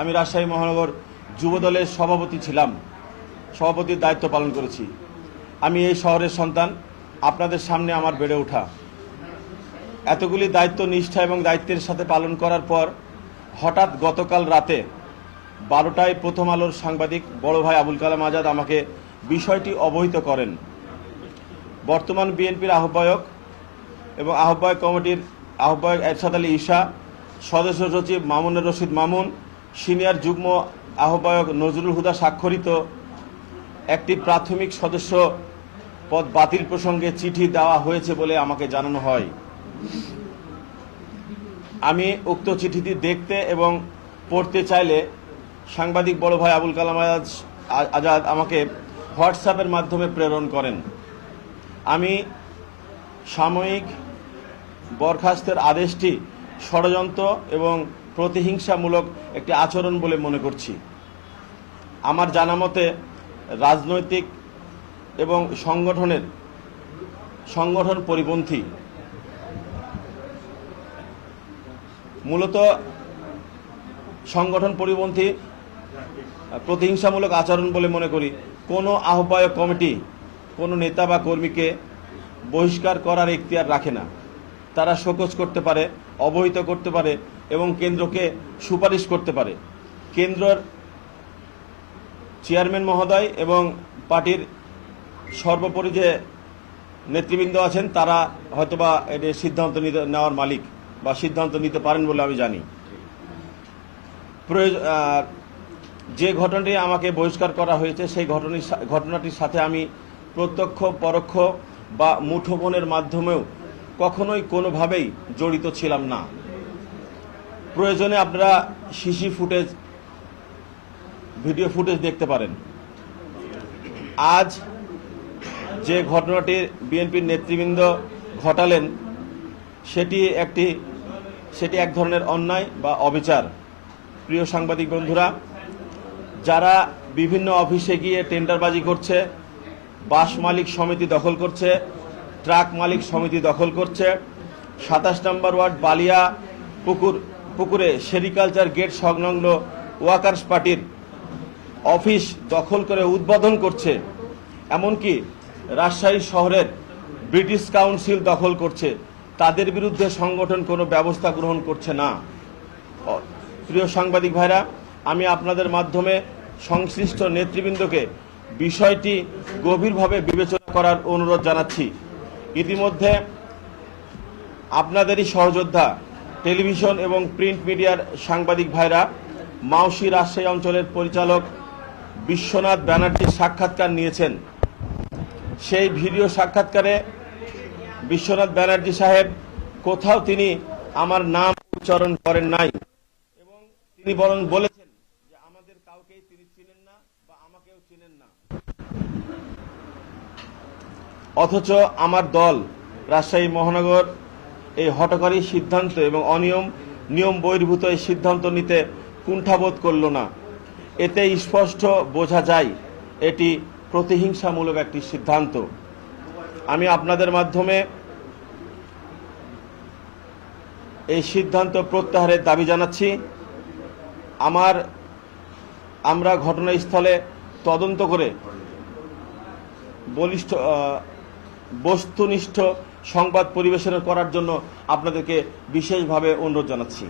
আমি রাজশাহী মহানগর যুবদলের সভাপতি ছিলাম। সভাপতির দায়িত্ব পালন করেছি। আমি এই শহরের সন্তান, আপনাদের সামনে আমার বেড়ে ওঠা। এতগুলি দায়িত্ব, নিষ্ঠা এবং দায়িত্বের সাথে পালন করার পর হঠাৎ গতকাল রাতে বারোটায় প্রথম আলোর সাংবাদিক বড় ভাই আবুল কালাম আজাদ আমাকে বিষয়টি অবহিত করেন। বর্তমান বিএনপির আহ্বায়ক এবং আহ্বায়ক কমিটির আহ্বায়ক এরশাদ আলী ঈশা সদস্য সচিব মামুনুর রশিদ মামুন সিনিয়র যুগ্ম আহ্বায়ক নজরুল হুদা স্বাক্ষরিত একটি প্রাথমিক সদস্য পদ বাতিল প্রসঙ্গে চিঠি দেওয়া হয়েছে বলে আমাকে জানানো হয়। আমি উক্ত চিঠিটি দেখতে এবং পড়তে চাইলে সাংবাদিক বড় ভাই আবুল কালাম আজাদ আজাদ আমাকে হোয়াটসঅ্যাপের মাধ্যমে প্রেরণ করেন। আমি সাময়িক বরখাস্তের আদেশটি ষড়যন্ত্র এবং প্রতিহিংসামূলক একটি আচরণ বলে মনে করছি। আমার জানা মতে, রাজনৈতিক এবং সংগঠনের সংগঠন পরিপন্থী মূলত সংগঠন পরিপন্থী প্রতিহিংসামূলক আচরণ বলে মনে করি। কোনো আহ্বায়ক কমিটি, কোনো নেতা বা কর্মীকে বহিষ্কার করার এখতিয়ার রাখে না। তারা শোকজ করতে পারে, অবহিত করতে পারে এবং কেন্দ্রকে সুপারিশ করতে পারে। কেন্দ্রের চেয়ারম্যান মহোদয় এবং পার্টির সর্বোপরি যে নেতৃবৃন্দ আছেন, তারা হয়তোবা এটি সিদ্ধান্ত নিতে, নেওয়ার মালিক বা সিদ্ধান্ত নিতে পারেন বলে আমি জানি। যে ঘটনাটি আমাকে বহিষ্কার করা হয়েছে, সেই ঘটনার সা- ঘটনাটির সাথে আমি প্রত্যক্ষ, পরোক্ষ বা মুঠোফোনের মাধ্যমেও কখনোই কোনোভাবেই জড়িত ছিলাম না। প্রয়োজনে আপনারা শিশি ফুটেজ, ভিডিও ফুটেজ দেখতে পারেন। আজ যে ঘটনাটি বিএনপির নেতৃবৃন্দ ঘটালেন, সেটি একটি, সেটি এক ধরনের অন্যায় বা অবিচার। প্রিয় সাংবাদিক বন্ধুরা, যারা বিভিন্ন অফিসে গিয়ে টেন্ডারবাজি করছে, বাস মালিক সমিতি দখল করছে ট্রাক মালিক সমিতি দখল করছে। সাতাশ নম্বর ওয়ার্ড বালিয়া পুকুর, পুকুরে সেরিকালচার গেট সংলগ্ন ওয়াকার্স পার্টির অফিস দখল করে উদ্বোধন করছে। এমনকি রাজশাহী শহরের ব্রিটিশ কাউন্সিল দখল করছে। তাদের বিরুদ্ধে সংগঠন কোনো ব্যবস্থা গ্রহণ করছে না। প্রিয় সাংবাদিক ভাইরা, আমি আপনাদের মাধ্যমে সংশ্লিষ্ট নেতৃবৃন্দকে বিষয়টি গভীরভাবে বিবেচনা করার অনুরোধ জানাচ্ছি। ইতিমধ্যে আপনাদেরই সহযোদ্ধা, টেলিভিশন এবং প্রিন্ট মিডিয়ার সাংবাদিক ভাইরা, মাউসি রাজশাহী অঞ্চলের পরিচালক বিশ্বনাথ ব্যানার্জির সাক্ষাৎকার নিয়েছেন। সেই ভিডিও সাক্ষাৎকারে বিশ্বনাথ ব্যানার্জি সাহেব, কোথাও তিনি আমার নাম উচ্চারণ করেন নাই এবং তিনি বরং বলেছেন যে আমাদের কাউকেই তিনি চিনেন না বা আমাকেও চিনেন না অথচ আমার দল, রাজশাহী মহানগর, এই হটকারী সিদ্ধান্ত এবং অনিয়ম, নিয়ম বহির্ভূত এই সিদ্ধান্ত নিতে কুণ্ঠাবোধ করল না। এতে স্পষ্ট বোঝা যায় এটি প্রতিহিংসামূলক একটি সিদ্ধান্ত। আমি আপনাদের মাধ্যমে এই সিদ্ধান্ত প্রত্যাহারের দাবি জানাচ্ছি। আমার, আমরা ঘটনাস্থলে তদন্ত করে বলিষ্ঠ বস্তুনিষ্ঠ সংবাদ পরিবেশন করার জন্য আপনাদেরকে বিশেষভাবে অনুরোধ জানাচ্ছি।